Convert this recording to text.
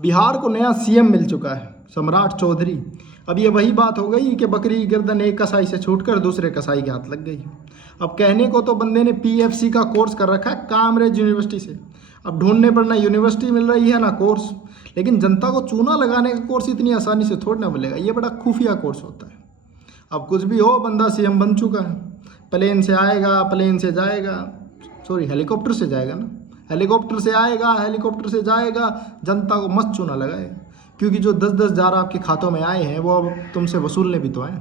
बिहार को नया सीएम मिल चुका है, सम्राट चौधरी। अब ये वही बात हो गई कि बकरी की गर्दन एक कसाई से छूटकर दूसरे कसाई के हाथ लग गई। अब कहने को तो बंदे ने पीएफसी का कोर्स कर रखा है कामरेज यूनिवर्सिटी से। अब ढूंढने पर ना यूनिवर्सिटी मिल रही है ना कोर्स। लेकिन जनता को चूना लगाने का कोर्स इतनी आसानी से थोड़ी ना मिलेगा, ये बड़ा खुफिया कोर्स होता है। अब कुछ भी हो, बंदा सीएम बन चुका है। प्लेन से आएगा, प्लेन से जाएगा, सॉरी हेलीकॉप्टर से जाएगा ना, हेलीकॉप्टर से आएगा, हेलीकॉप्टर से जाएगा, जनता को मस्त चूना लगाएगा। क्योंकि जो 10-10 हज़ार आपके खातों में आए हैं वो अब तुमसे वसूलने भी तो आए।